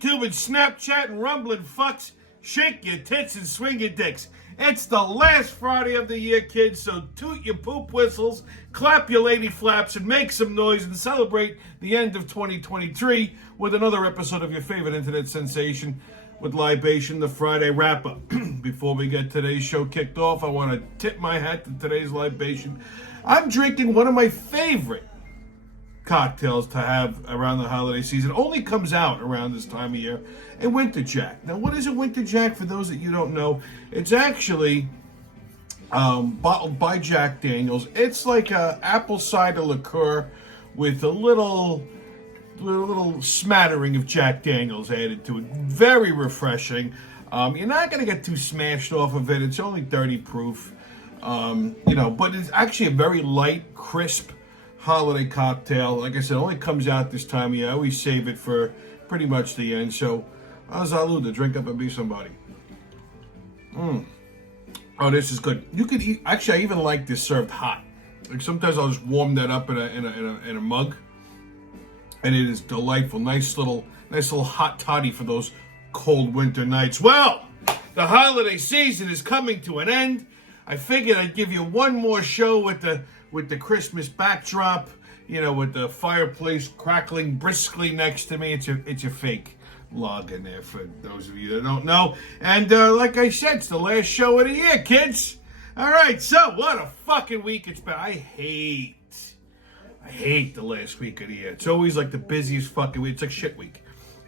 YouTube and Snapchat and rumbling fucks, shake your tits and swing your dicks. It's the last Friday of the year, kids, so toot your poop whistles, clap your lady flaps, and make some noise and celebrate the end of 2023 with another episode of your favorite internet sensation with Libation, the Friday wrap-up. Before we get today's show kicked off, I want to tip my hat to today's Libation. I'm drinking one of my favorite cocktails to have around the holiday season. Only comes out around this time of year, a Winter Jack. Now, what is a Winter Jack? For those that you don't know, it's actually bottled by Jack Daniels. It's like a apple cider liqueur with a little smattering of Jack Daniels added to it. Very refreshing. You're not going to get too smashed off of it. It's only 30 proof. But it's actually a very light, crisp holiday cocktail. Like I said, it only comes out this time of year. I always save it for pretty much the end. So, salud, to drink up and be somebody. Oh, this is good. You could eat. Actually, I even like this served hot. Like sometimes I'll just warm that up in a mug, and it is delightful. Nice little hot toddy for those cold winter nights. Well, the holiday season is coming to an end. I figured I'd give you one more show with the Christmas backdrop, with the fireplace crackling briskly next to me. It's a fake log in there for those of you that don't know. And like I said, it's the last show of the year, kids. All right, so what a fucking week it's been. I hate the last week of the year. It's always like the busiest fucking week. It's like shit week.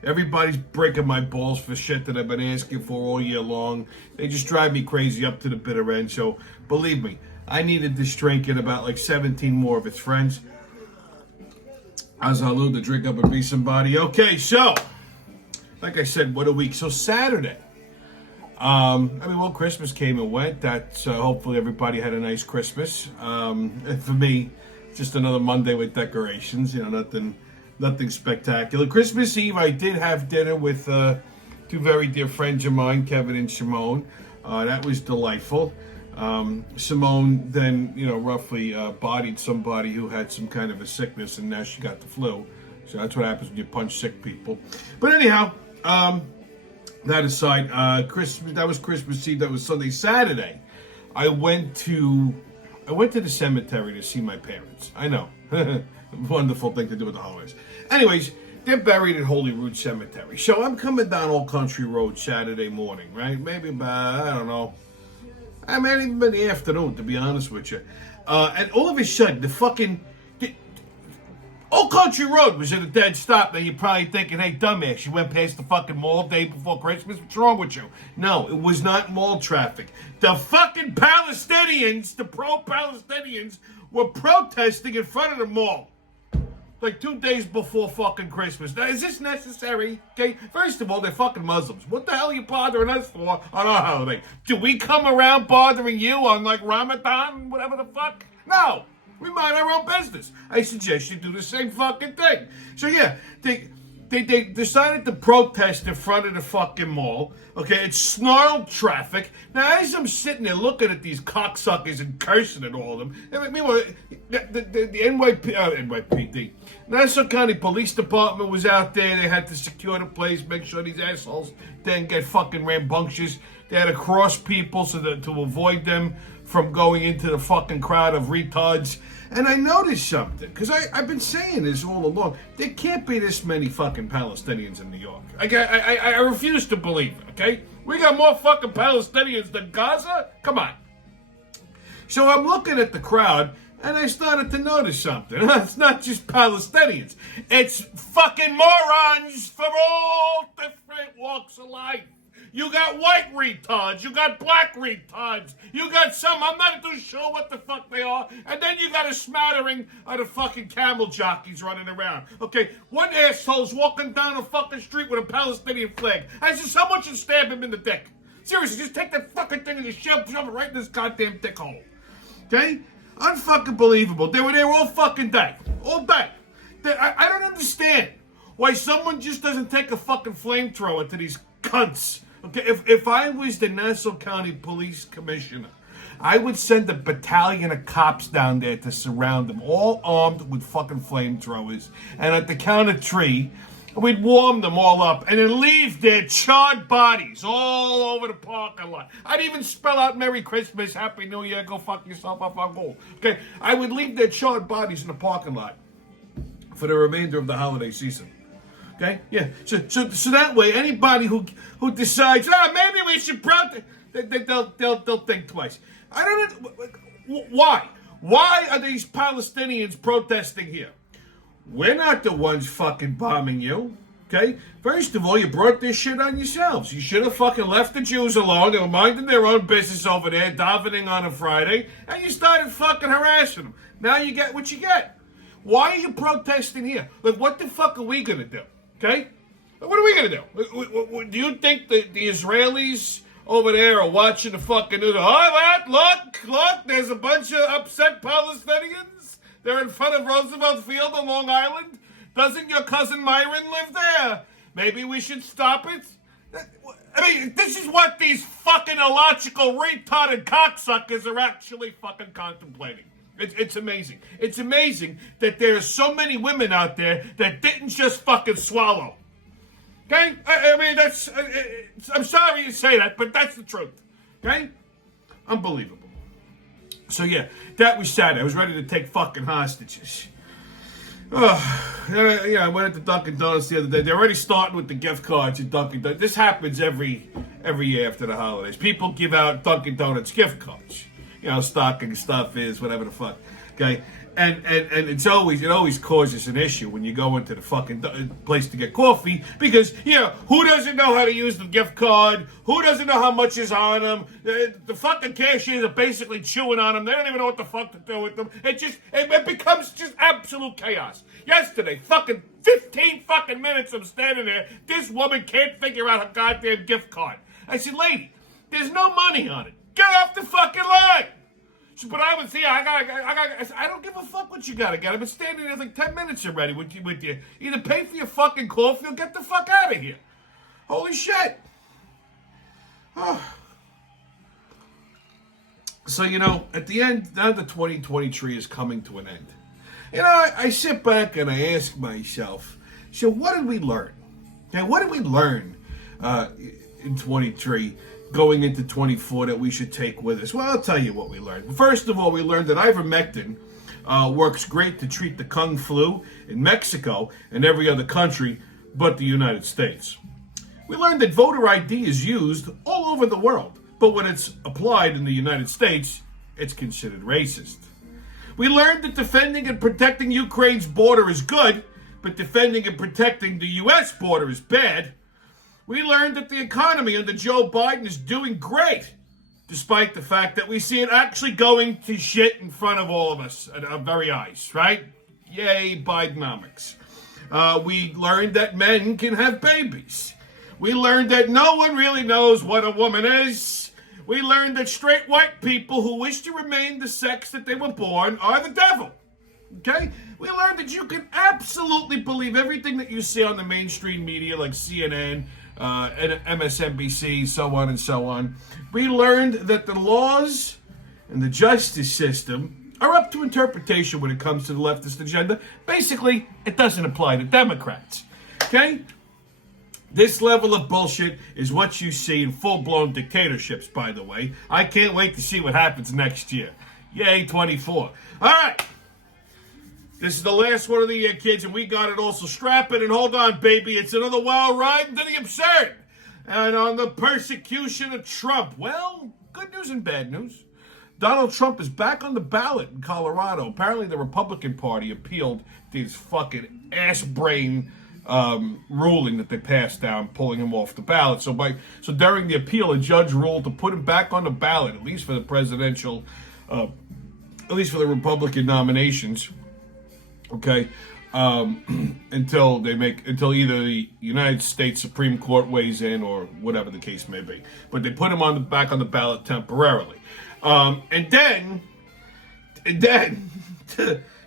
Everybody's breaking my balls for shit that I've been asking for all year long. They just drive me crazy up to the bitter end. So believe me, I needed this drink and about like 17 more of its friends. Salud, to drink up and be somebody. Okay, so like I said, what a week. So Saturday, Christmas came and went. That's hopefully everybody had a nice Christmas. And for me, just another Monday with decorations. Nothing spectacular. Christmas Eve, I did have dinner with two very dear friends of mine, Kevin and Simone. That was delightful. Simone then, roughly bodied somebody who had some kind of a sickness, and now she got the flu. So that's what happens when you punch sick people. But anyhow, that aside, that was Christmas Eve. That was Sunday. Saturday, I went to the cemetery to see my parents. I know. Wonderful thing to do with the holidays. Anyways, they're buried at Holy Rood Cemetery. So I'm coming down Old Country Road Saturday morning, right? Maybe about, I don't know. I might even been the afternoon, to be honest with you. And all of a sudden, the Old Country Road was at a dead stop. Now you're probably thinking, hey, dumbass, you went past the fucking mall day before Christmas? What's wrong with you? No, it was not mall traffic. The fucking Palestinians, the pro-Palestinians, were protesting in front of the mall. Like 2 days before fucking Christmas. Now, is this necessary? Okay, first of all, they're fucking Muslims. What the hell are you bothering us for on our holiday? Do we come around bothering you on like Ramadan, whatever the fuck? No, we mind our own business. I suggest you do the same fucking thing. So yeah, they decided to protest in front of the fucking mall. Okay, it's snarled traffic. Now, as I'm sitting there looking at these cocksuckers and cursing at all of them, meanwhile, the NYPD, Nassau County Police Department was out there. They had to secure the place, make sure these assholes didn't get fucking rambunctious. They had to cross people to avoid them from going into the fucking crowd of retards. And I noticed something, because I've been saying this all along. There can't be this many fucking Palestinians in New York. I refuse to believe it, okay? We got more fucking Palestinians than Gaza? Come on. So I'm looking at the crowd, and I started to notice something. It's not just Palestinians. It's fucking morons from all different walks of life. You got white retards, you got black retards, you got some, I'm not too sure what the fuck they are, and then you got a smattering of the fucking camel jockeys running around. Okay, one asshole's walking down a fucking street with a Palestinian flag. I said someone should stab him in the dick. Seriously, just take that fucking thing and just shove it right in this goddamn dick hole. Okay? Unfucking believable. They were there all fucking day. All day. I don't understand why someone just doesn't take a fucking flamethrower to these cunts. Okay, if I was the Nassau County Police Commissioner, I would send a battalion of cops down there to surround them, all armed with fucking flamethrowers. And at the count of three, We'd warm them all up and then leave their charred bodies all over the parking lot. I'd even spell out Merry Christmas, Happy New Year, go fuck yourself up on goal. Okay, I would leave their charred bodies in the parking lot for the remainder of the holiday season. Okay, yeah. So that way, anybody who decides, maybe we should protest, they'll think twice. I don't know why. Why are these Palestinians protesting here? We're not the ones fucking bombing you, okay? First of all, you brought this shit on yourselves. You should have fucking left the Jews alone. They were minding their own business over there, davening on a Friday, and you started fucking harassing them. Now you get what you get. Why are you protesting here? Like, what the fuck are we gonna do, okay? What are we gonna do? Do you think the Israelis over there are watching the fucking news? Look, there's a bunch of upset Palestinians. They're in front of Roosevelt Field on Long Island. Doesn't your cousin Myron live there? Maybe we should stop it? I mean, this is what these fucking illogical, retarded cocksuckers are actually fucking contemplating. It's amazing. It's amazing that there are so many women out there that didn't just fucking swallow. Okay? I mean, that's... I'm sorry to say that, but that's the truth. Okay? Unbelievable. So yeah, that was Saturday. I was ready to take fucking hostages. I went into Dunkin' Donuts the other day. They're already starting with the gift cards at Dunkin' Donuts. This happens every year after the holidays. People give out Dunkin' Donuts gift cards. You know, stocking stuffers, whatever the fuck. Okay? And it always causes an issue when you go into the fucking place to get coffee because, who doesn't know how to use the gift card? Who doesn't know how much is on them? The fucking cashiers are basically chewing on them. They don't even know what the fuck to do with them. It becomes just absolute chaos. Yesterday, fucking 15 fucking minutes I'm standing there. This woman can't figure out her goddamn gift card. I said, lady, there's no money on it. Get off the fucking line. But I was here. I don't give a fuck what you gotta get. I've been standing there like 10 minutes already with you. Either pay for your fucking coffee or get the fuck out of here. Holy shit. So, at the end, now the 2023 is coming to an end. I sit back and I ask myself, so what did we learn? Now, what did we learn in 23? Going into 24 that we should take with us? Well, I'll tell you what we learned. First of all, we learned that ivermectin works great to treat the Kung flu in Mexico and every other country but the United States. We learned that voter ID is used all over the world, but when it's applied in the United States, it's considered racist. We learned that defending and protecting Ukraine's border is good, but defending and protecting the U.S. border is bad. We learned that the economy under Joe Biden is doing great, despite the fact that we see it actually going to shit in front of all of us at our very eyes, right? Yay, Bidenomics. We learned that men can have babies. We learned that no one really knows what a woman is. We learned that straight white people who wish to remain the sex that they were born are the devil. Okay? We learned that you can absolutely believe everything that you see on the mainstream media like CNN, and MSNBC, so on and so on. We learned that the laws and the justice system are up to interpretation when it comes to the leftist agenda. Basically, it doesn't apply to Democrats. Okay? This level of bullshit is what you see in full-blown dictatorships, by the way. I can't wait to see what happens next year. Yay, 24. All right. This is the last one of the year, kids, and we got it also. Strap it and hold on, baby. It's another wild ride into the absurd. And on the persecution of Trump. Well, good news and bad news. Donald Trump is back on the ballot in Colorado. Apparently the Republican Party appealed this fucking ass-brain ruling that they passed down, pulling him off the ballot. So during the appeal, a judge ruled to put him back on the ballot, at least for the presidential, at least for the Republican nominations. Okay, until either the United States Supreme Court weighs in or whatever the case may be. But they put him back on the ballot temporarily. And then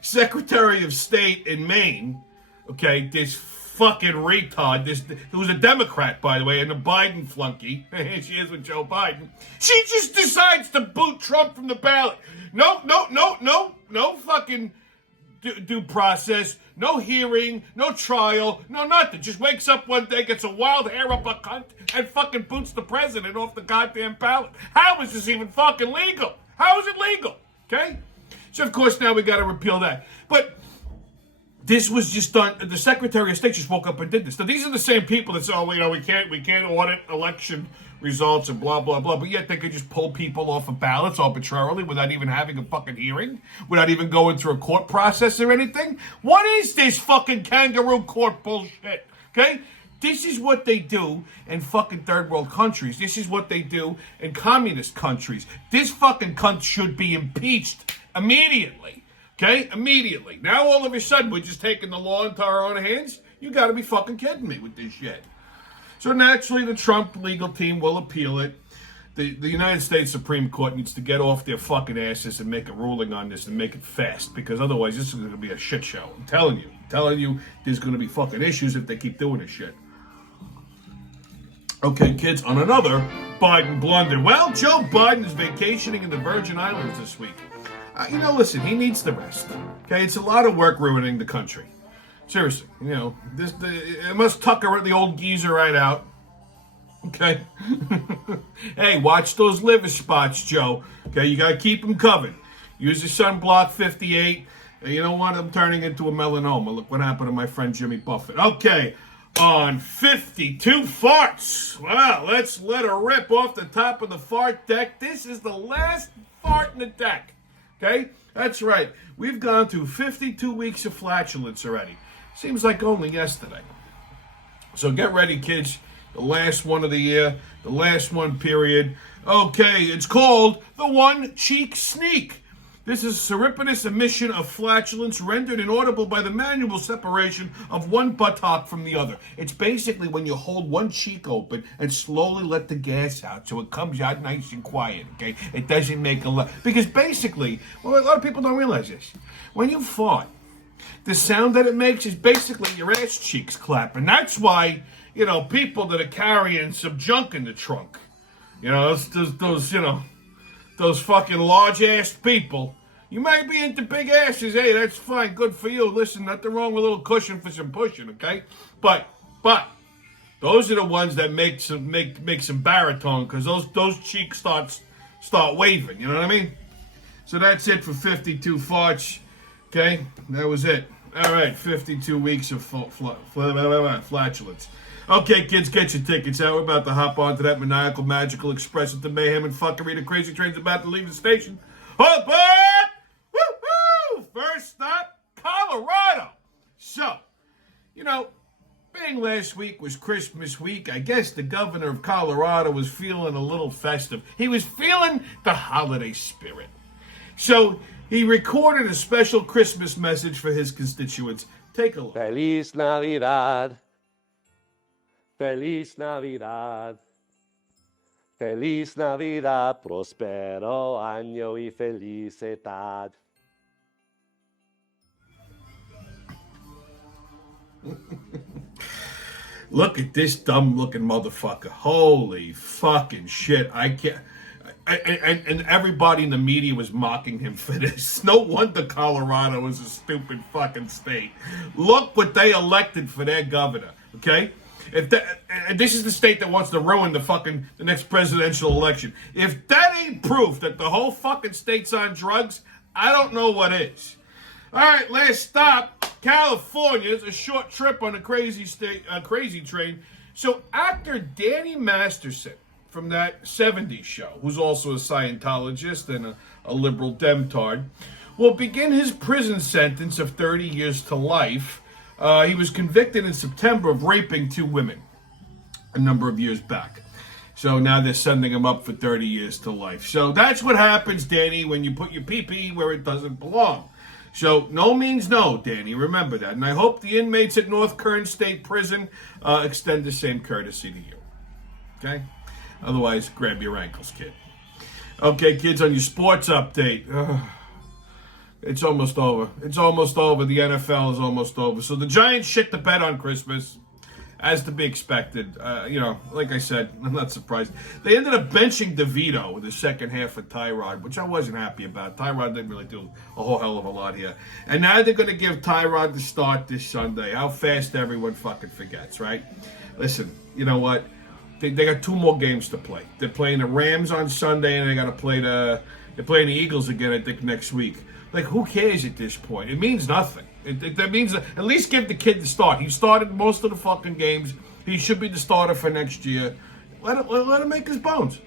Secretary of State in Maine, okay, this fucking retard, who was a Democrat, by the way, and a Biden flunky, she is with Joe Biden, she just decides to boot Trump from the ballot. No fucking due process, no hearing, no trial, no nothing. Just wakes up one day, gets a wild hair up a cunt, and fucking boots the president off the goddamn ballot. How is this even fucking legal? How is it legal? Okay? So, of course, now we got to repeal that. But this was just done. The Secretary of State just woke up and did this. Now, these are the same people that say, oh, we can't audit election results and blah, blah, blah. But yet they could just pull people off of ballots arbitrarily without even having a fucking hearing, without even going through a court process or anything. What is this fucking kangaroo court bullshit? Okay? This is what they do in fucking third world countries. This is what they do in communist countries. This fucking cunt should be impeached immediately. Okay? Immediately. Now all of a sudden we're just taking the law into our own hands? You gotta be fucking kidding me with this shit. So naturally the Trump legal team will appeal it. The United States Supreme Court needs to get off their fucking asses and make a ruling on this and make it fast, because otherwise this is going to be a shit show. I'm telling you, there's going to be fucking issues if they keep doing this shit. Okay, kids, on another Biden blunder. Well, Joe Biden is vacationing in the Virgin Islands this week. Listen, he needs the rest. Okay, it's a lot of work ruining the country. Seriously, it must tucker the old geezer right out. Okay? Hey, watch those liver spots, Joe. Okay, you gotta keep them covered. Use your sunblock 58. You don't want them turning into a melanoma. Look what happened to my friend Jimmy Buffett. Okay, on 52 farts. Well, let's let her rip off the top of the fart deck. This is the last fart in the deck. Okay? That's right. We've gone through 52 weeks of flatulence already. Seems like only yesterday. So get ready, kids. The last one of the year. The last one, period. Okay, it's called the One Cheek Sneak. This is a surreptitious emission of flatulence rendered inaudible by the manual separation of one buttock from the other. It's basically when you hold one cheek open and slowly let the gas out so it comes out nice and quiet, okay? It doesn't make a lot. Because basically, well, a lot of people don't realize this. When you fart, the sound that it makes is basically your ass cheeks clapping. That's why, people that are carrying some junk in the trunk, those fucking large-ass people. You may be into big asses. Hey, that's fine. Good for you. Listen, nothing wrong with a little cushion for some pushing, okay? But those are the ones that make some baritone, because those cheeks start waving. You know what I mean? So that's it for 52 farts. Okay? That was it. All right, 52 weeks of flatulence. Okay, kids, get your tickets out. We're about to hop onto that maniacal, magical express with the mayhem and fuckery. The crazy train's about to leave the station. Hold back! Woo-hoo! First stop, Colorado. So, being last week was Christmas week, I guess the governor of Colorado was feeling a little festive. He was feeling the holiday spirit. So, he recorded a special Christmas message for his constituents. Take a look. Feliz Navidad. Feliz Navidad. Feliz Navidad. Prospero año y felicidad. Look at this dumb-looking motherfucker. Holy fucking shit. I can't... And everybody in the media was mocking him for this. No wonder Colorado is a stupid fucking state. Look what they elected for their governor, okay? And this is the state that wants to ruin the next presidential election. If that ain't proof that the whole fucking state's on drugs, I don't know what is. All right, last stop, California. It's a short trip on a crazy train. So actor Danny Masterson from that 70s show, who's also a Scientologist and a liberal demtard, will begin his prison sentence of 30 years to life. He was convicted in September of raping 2 women a number of years back. So now they're sending him up for 30 years to life. So that's what happens, Danny, when you put your pee-pee where it doesn't belong. So no means no, Danny. Remember that. And I hope the inmates at North Kern State Prison extend the same courtesy to you. Okay? Otherwise, grab your ankles, kid. Okay, kids, on your sports update. It's almost over. It's almost over. The NFL is almost over. So the Giants shit the bed on Christmas. as to be expected. Like I said, I'm not surprised. They ended up benching DeVito in the second half of Tyrod, which I wasn't happy about. Tyrod didn't really do a whole hell of a lot here. And now they're going to give Tyrod the start this Sunday. How fast everyone fucking forgets, right? Listen, you know what? They got 2 more games to play. They're playing the Rams on Sunday, and they got to play they're playing the Eagles again, I think, next week. Like, who cares at this point? It means nothing. That means at least give the kid the start. He started most of the fucking games. He should be the starter for next year. Let him make his bones.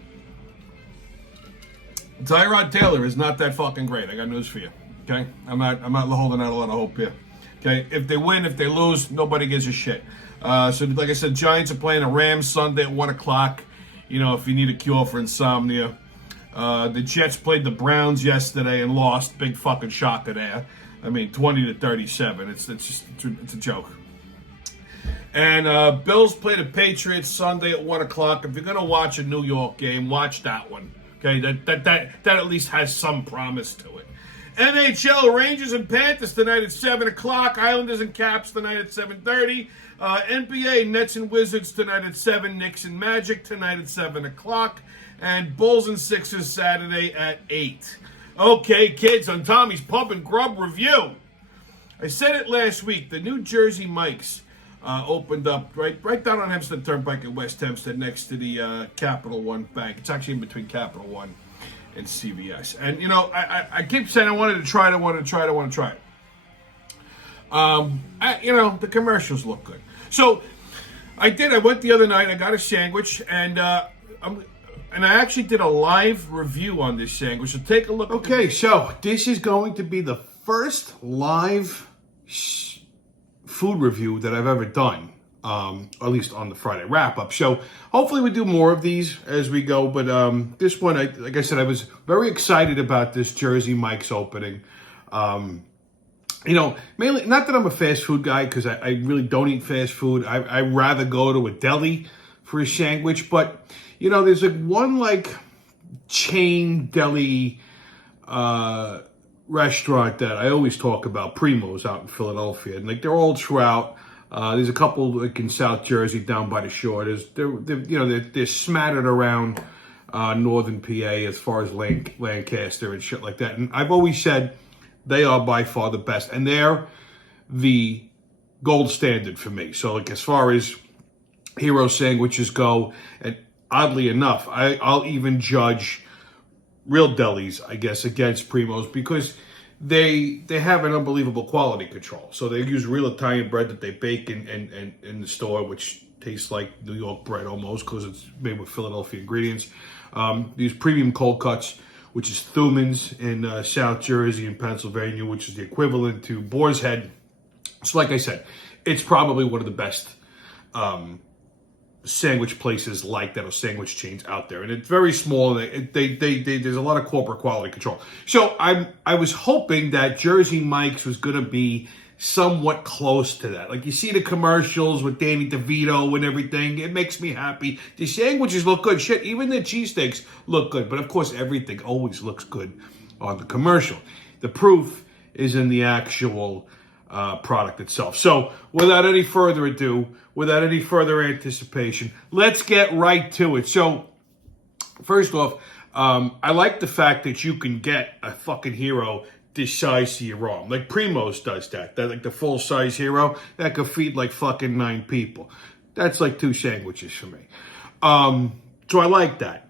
Tyrod Taylor is not that fucking great. I got news for you. Okay, I'm not holding out a lot of hope here. Okay, if they win, if they lose, nobody gives a shit. So, like I said, Giants are playing the Rams Sunday at 1 o'clock. You know, if you need a cure for insomnia. The Jets played the Browns yesterday and lost. Big fucking shocker there. I mean, 20-37. It's a joke. And Bills play the Patriots Sunday at 1 o'clock. If you're gonna watch a New York game, watch that one. Okay, that at least has some promise to it. NHL Rangers and Panthers tonight at 7 o'clock. Islanders and Caps tonight at 7:30. NBA Nets and Wizards tonight at 7. Knicks and Magic tonight at 7 o'clock. And Bulls and Sixers Saturday at 8. Okay, kids, on Tommy's Pub and Grub review. I said it last week. The New Jersey Mike's opened up right down on Hempstead Turnpike at West Hempstead next to the Capital One Bank. It's actually in between Capital One and CVS. And, you know, I keep saying I wanted to try it. The commercials look good. So I did. I went the other night. I got a sandwich, and I actually did a live review on this sandwich. So take a look. Okay, so this is going to be the first live food review that I've ever done, at least on the Friday wrap-up. So hopefully we do more of these as we go. But this one, like I said, I was very excited about this Jersey Mike's opening. Mainly, not that I'm a fast food guy, because I really don't eat fast food. I rather go to a deli for a sandwich. But, there's one chain deli restaurant that I always talk about, Primo's, out in Philadelphia. And they're all throughout. There's a couple in South Jersey down by the shore. They're smattered around northern PA as far as Lancaster and shit like that. And I've always said they are by far the best, and they're the gold standard for me. So, as far as hero sandwiches go, and oddly enough, I'll even judge real delis, I guess, against Primo's, because they have an unbelievable quality control. So they use real Italian bread that they bake in the store, which tastes like New York bread almost, because it's made with Philadelphia ingredients. These premium cold cuts, which is Thuman's in South Jersey and Pennsylvania, which is the equivalent to Boar's Head. So like I said, it's probably one of the best sandwich places like that, or sandwich chains out there. And it's very small. There's a lot of corporate quality control. So I was hoping that Jersey Mike's was going to be somewhat close to that. Like, you see the commercials with Danny DeVito and everything. It makes me happy. The sandwiches look good. Shit, even the cheesesteaks look good. But, of course, everything always looks good on the commercial. The proof is in the actual product itself. So, without any further ado, without any further anticipation, let's get right to it. So, first off, I like the fact that you can get a fucking hero this size to your arm. Like Primo's does that. That, like, the full-size hero, that could feed like fucking 9 people. That's like 2 sandwiches for me. So I like that.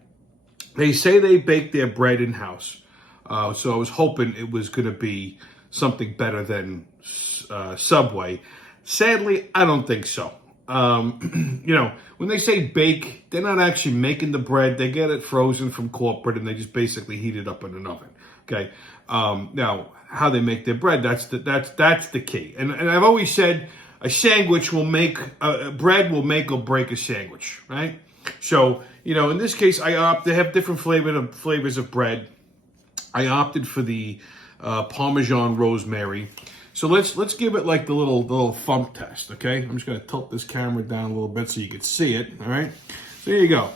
They say they bake their bread in-house. So I was hoping it was going to be something better than Subway. Sadly, I don't think so. When they say bake, they're not actually making the bread. They get it frozen from corporate, and they just basically heat it up in an oven. Okay. Now, how they make their bread, that's the key. And I've always said a sandwich will make, bread will make or break a sandwich, right? So, in this case, they have different flavors of bread. I opted for the Parmesan rosemary. So let's give it like the little thump test, okay? I'm just going to tilt this camera down a little bit so you can see it, all right? There you go.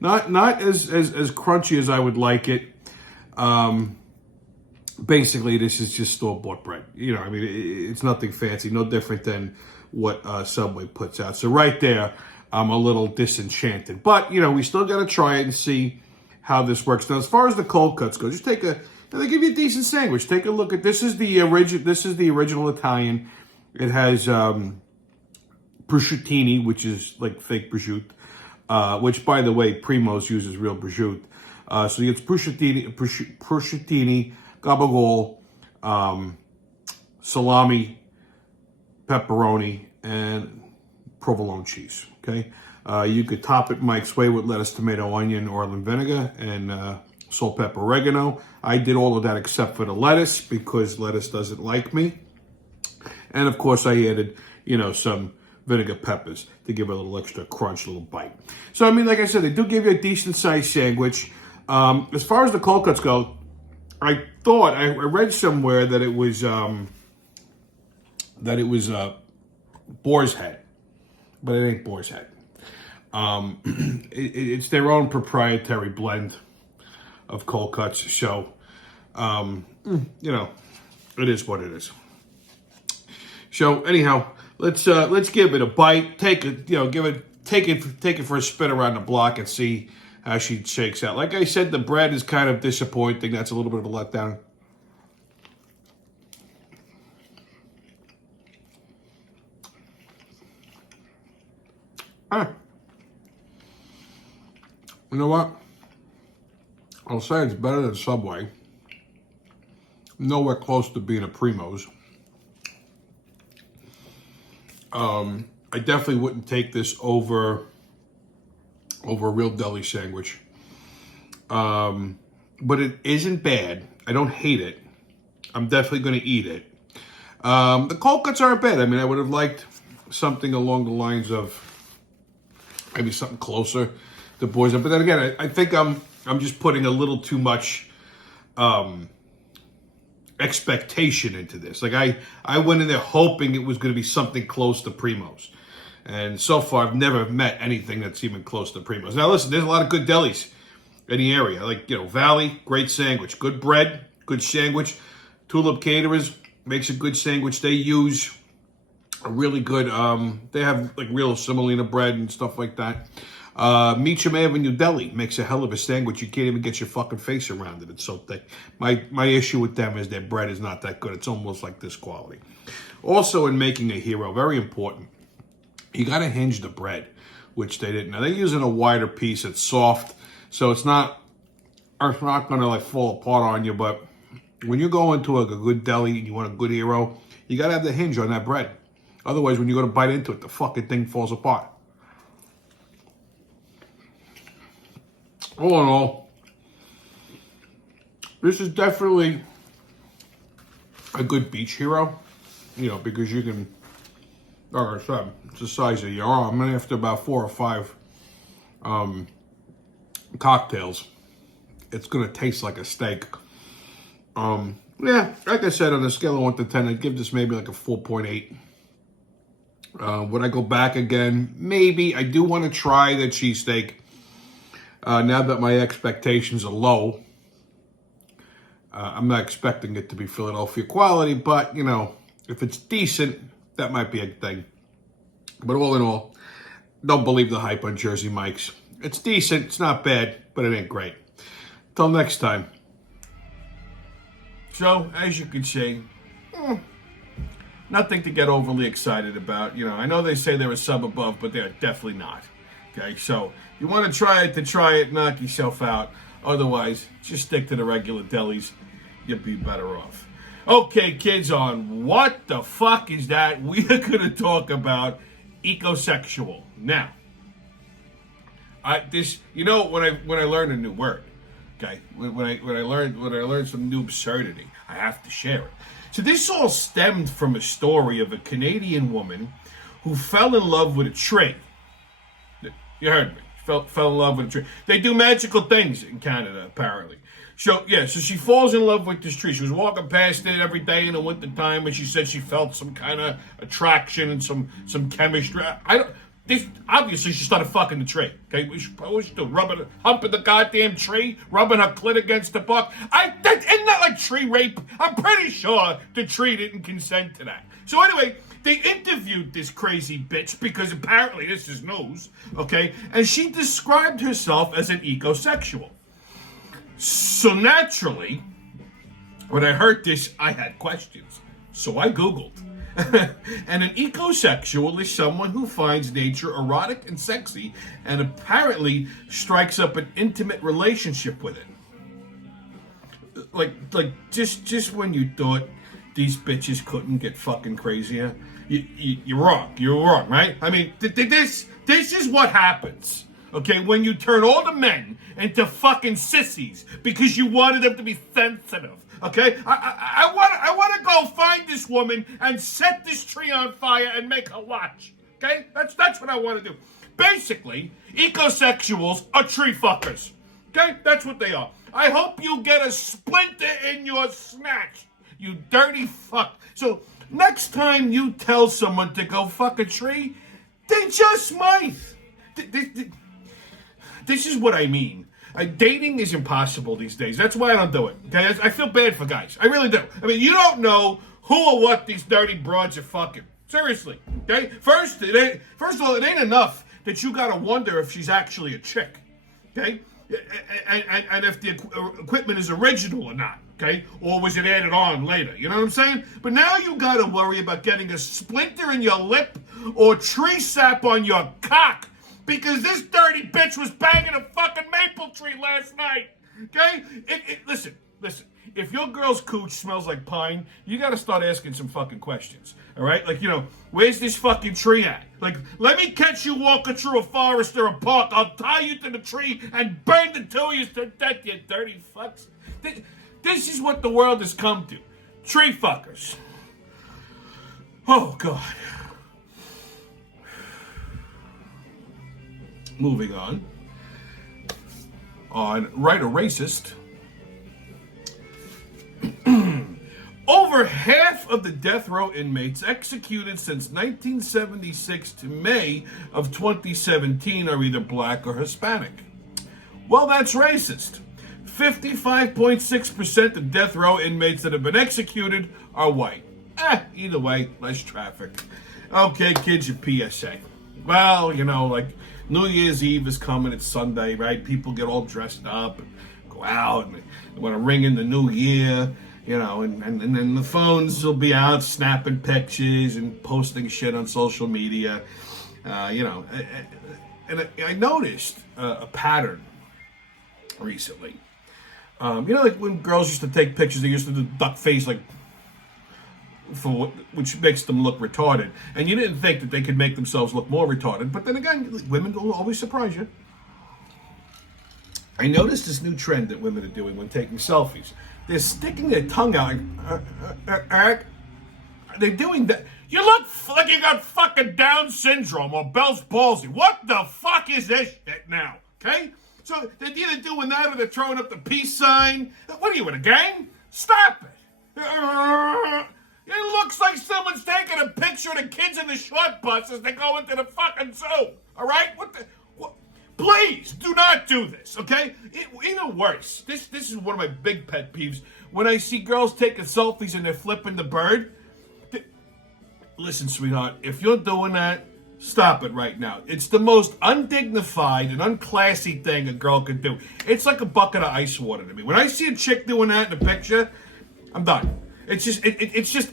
Not as crunchy as I would like it. basically, this is just store-bought bread. You know, I mean, it's nothing fancy, no different than what Subway puts out. So right there, I'm a little disenchanted. But, you know, we still got to try it and see how this works. Now, as far as the cold cuts go, just take a... They give you a decent sandwich. Take a look at... This is the original Italian. It has prosciutini, which is like fake prosciutto, which, by the way, Primo's uses real prosciutto. So it's prosciutini, gabagool, salami, pepperoni, and provolone cheese. Okay, you could top it Mike's way with lettuce, tomato, onion, or lemon vinegar, and salt, pepper, oregano. I did all of that except for the lettuce because lettuce doesn't like me. And of course, I added, you know, some vinegar peppers to give it a little extra crunch, a little bite. So I mean, like I said, they do give you a decent sized sandwich. As far as the cold cuts go, I thought I read somewhere that it was boar's head, but it ain't boar's head. It's their own proprietary blend of cold cuts. So, you know, it is what it is. So anyhow, let's give it a bite. Take it, you know, take it for a spin around the block and see how she shakes out. Like I said, the bread is kind of disappointing. That's a little bit of a letdown. You know what? I'll say it's better than Subway. Nowhere close to being a Primo's. I definitely wouldn't take this over a real deli sandwich. But it isn't bad. I don't hate it. I'm definitely going to eat it. The cold cuts aren't bad. I mean, I would have liked something along the lines of maybe something closer to Boys. But then again, I think I'm just putting a little too much expectation into this. Like I went in there hoping it was going to be something close to Primo's. And so far, I've never met anything that's even close to Primo's. Now, listen, there's a lot of good delis in the area. Like, you know, Valley, great sandwich. Good bread, good sandwich. Tulip Caterers makes a good sandwich. They use a really good, they have like real semolina bread and stuff like that. Meacham Avenue Deli makes a hell of a sandwich. You can't even get your fucking face around it. It's so thick. My issue with them is their bread is not that good. It's almost like this quality. Also, in making a hero, very important, you got to hinge the bread, which they didn't. Now, they're using a wider piece. It's soft, so it's not going to like fall apart on you. But when you go into a good deli and you want a good hero, you got to have the hinge on that bread. Otherwise, when you go to bite into it, the fucking thing falls apart. All in all, this is definitely a good beach hero, you know, because you can, like I said, it's the size of your arm, and after about 4 or 5 cocktails, it's going to taste like a steak. Yeah, like I said, on a scale of 1 to 10, I'd give this maybe like a 4.8. Would I go back again? Maybe. I do want to try the cheesesteak. Now that my expectations are low, I'm not expecting it to be Philadelphia quality, but, you know, if it's decent, that might be a thing. But all in all, don't believe the hype on Jersey Mike's. It's decent, it's not bad, but it ain't great. Till next time. So, as you can see, nothing to get overly excited about. You know, I know they say they're a sub above, but they're definitely not. Okay, so you want to try it, knock yourself out. Otherwise, just stick to the regular delis. You'll be better off. Okay, kids, on What the Fuck Is That? We are going to talk about ecosexual. Now, you know, when I learned a new word, okay, when I learned some new absurdity, I have to share it. So this all stemmed from a story of a Canadian woman who fell in love with a tree. You heard me. Fell in love with a tree. They do magical things in Canada, apparently. So she falls in love with this tree. She was walking past it every day in the wintertime, and she said she felt some kind of attraction and some chemistry. This obviously she started fucking the tree. Okay, we should probably do humping the goddamn tree, rubbing her clit against the bark. Isn't that like tree rape? I'm pretty sure the tree didn't consent to that. So anyway, they interviewed this crazy bitch because apparently this is news. Okay, and she described herself as an ecosexual. So naturally, when I heard this, I had questions. So I Googled. And an ecosexual is someone who finds nature erotic and sexy and apparently strikes up an intimate relationship with it. Like just when you thought these bitches couldn't get fucking crazier, you're wrong. You're wrong, right? I mean, this is what happens. Okay, when you turn all the men into fucking sissies because you wanted them to be sensitive. Okay, I want to go find this woman and set this tree on fire and make her watch. Okay, that's what I want to do. Basically, ecosexuals are tree fuckers. Okay, that's what they are. I hope you get a splinter in your snatch, you dirty fuck. So next time you tell someone to go fuck a tree, they just might. This is what I mean. Dating is impossible these days. That's why I don't do it. Okay? I feel bad for guys. I really do. I mean, you don't know who or what these dirty broads are fucking. Seriously. Okay? First of all, it ain't enough that you gotta wonder if she's actually a chick. Okay? And if the equipment is original or not. Okay? Or was it added on later? You know what I'm saying? But now you gotta worry about getting a splinter in your lip or tree sap on your cock. Because this dirty bitch was banging a fucking maple tree last night. Okay? Listen. If your girl's cooch smells like pine, you gotta start asking some fucking questions. Alright? Like, where's this fucking tree at? Like, let me catch you walking through a forest or a park. I'll tie you to the tree and burn the two of you to death, you dirty fucks. This is what the world has come to. Tree fuckers. Oh, God. Moving on Right or Racist. Over half of the death row inmates executed since 1976 to May of 2017 are either black or Hispanic. Well, that's racist. 55.6% of death row inmates that have been executed are white. Either way, less traffic. Okay, kids, your PSA. Well, like New Year's Eve is coming. It's Sunday, right? People get all dressed up and go out and they want to ring in the new year, and then the phones will be out snapping pictures and posting shit on social media, and I noticed a pattern recently. Like when girls used to take pictures, they used to do duck face, like, which makes them look retarded. And you didn't think that they could make themselves look more retarded. But then again, women will always surprise you. I noticed this new trend that women are doing when taking selfies. They're sticking their tongue out. They're doing that. You look like you got fucking Down syndrome or Bell's palsy. What the fuck is this shit now? Okay? So they're either doing that or they're throwing up the peace sign. What are you, in a gang? Stop it. It looks like someone's taking a picture of the kids in the short bus as they go into the fucking zoo. All right? What? Please, do not do this, okay? Even worse, this is one of my big pet peeves. When I see girls taking selfies and they're flipping the bird. Listen, sweetheart, if you're doing that, stop it right now. It's the most undignified and unclassy thing a girl could do. It's like a bucket of ice water to me. When I see a chick doing that in a picture, I'm done. It's just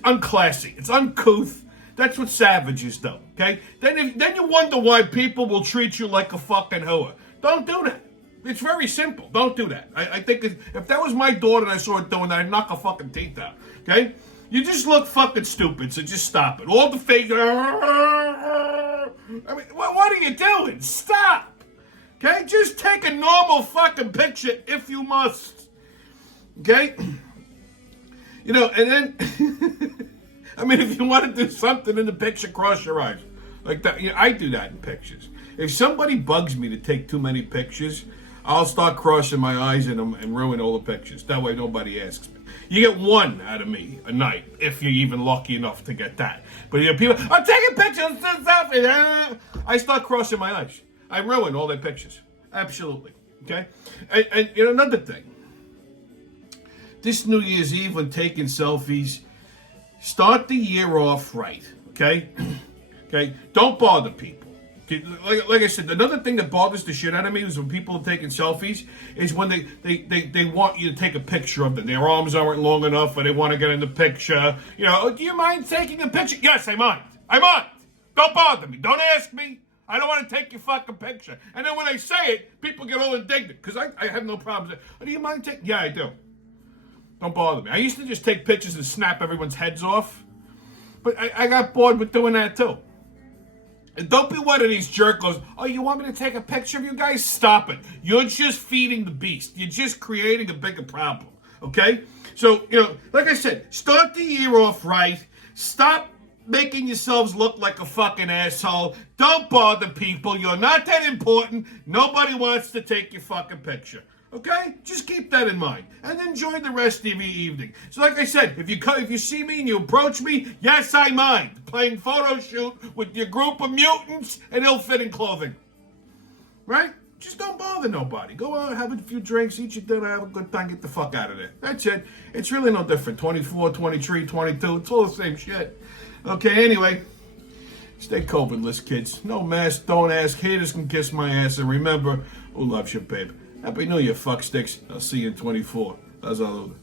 unclassy. It's uncouth. That's what savages do, okay? Then you wonder why people will treat you like a fucking hoe. Don't do that. It's very simple. Don't do that. I think if that was my daughter and I saw her doing that, I'd knock her fucking teeth out, okay? You just look fucking stupid, so just stop it. All the fake... I mean, what are you doing? Stop! Okay? Just take a normal fucking picture if you must. Okay? And then, I mean, if you want to do something in the picture, cross your eyes. Like that. I do that in pictures. If somebody bugs me to take too many pictures, I'll start crossing my eyes in them and ruin all the pictures. That way nobody asks me. You get one out of me a night, if you're even lucky enough to get that. But you know, people, I'm taking pictures, I start crossing my eyes. I ruin all their pictures. Absolutely. Okay? And you know, another thing. This New Year's Eve, when taking selfies, start the year off right. Okay? Okay? Don't bother people. Like I said, another thing that bothers the shit out of me is when people are taking selfies is when they want you to take a picture of them. Their arms aren't long enough or they want to get in the picture. You know, oh, do you mind taking a picture? Yes, I mind. I mind. Don't bother me. Don't ask me. I don't want to take your fucking picture. And then when I say it, people get all indignant because I have no problems. Oh, do you mind taking? Yeah, I do. Don't bother me. I used to just take pictures and snap everyone's heads off. But I got bored with doing that too. And don't be one of these jerkos. Oh, you want me to take a picture of you guys? Stop it. You're just feeding the beast. You're just creating a bigger problem. Okay? So, you know, like I said, start the year off right. Stop making yourselves look like a fucking asshole. Don't bother people. You're not that important. Nobody wants to take your fucking picture. Okay? Just keep that in mind. And enjoy the rest of your evening. So like I said, if you see me and you approach me, yes, I mind. Playing photo shoot with your group of mutants in ill-fitting clothing. Right? Just don't bother nobody. Go out, have a few drinks, eat your dinner, have a good time, get the fuck out of there. That's it. It's really no different. 24, 23, 22, it's all the same shit. Okay, anyway. Stay COVID-less, kids. No mask, don't ask. Haters can kiss my ass. And remember, who loves you, babe? Happy New Year, fucksticks. I'll see you in 24. How's all over?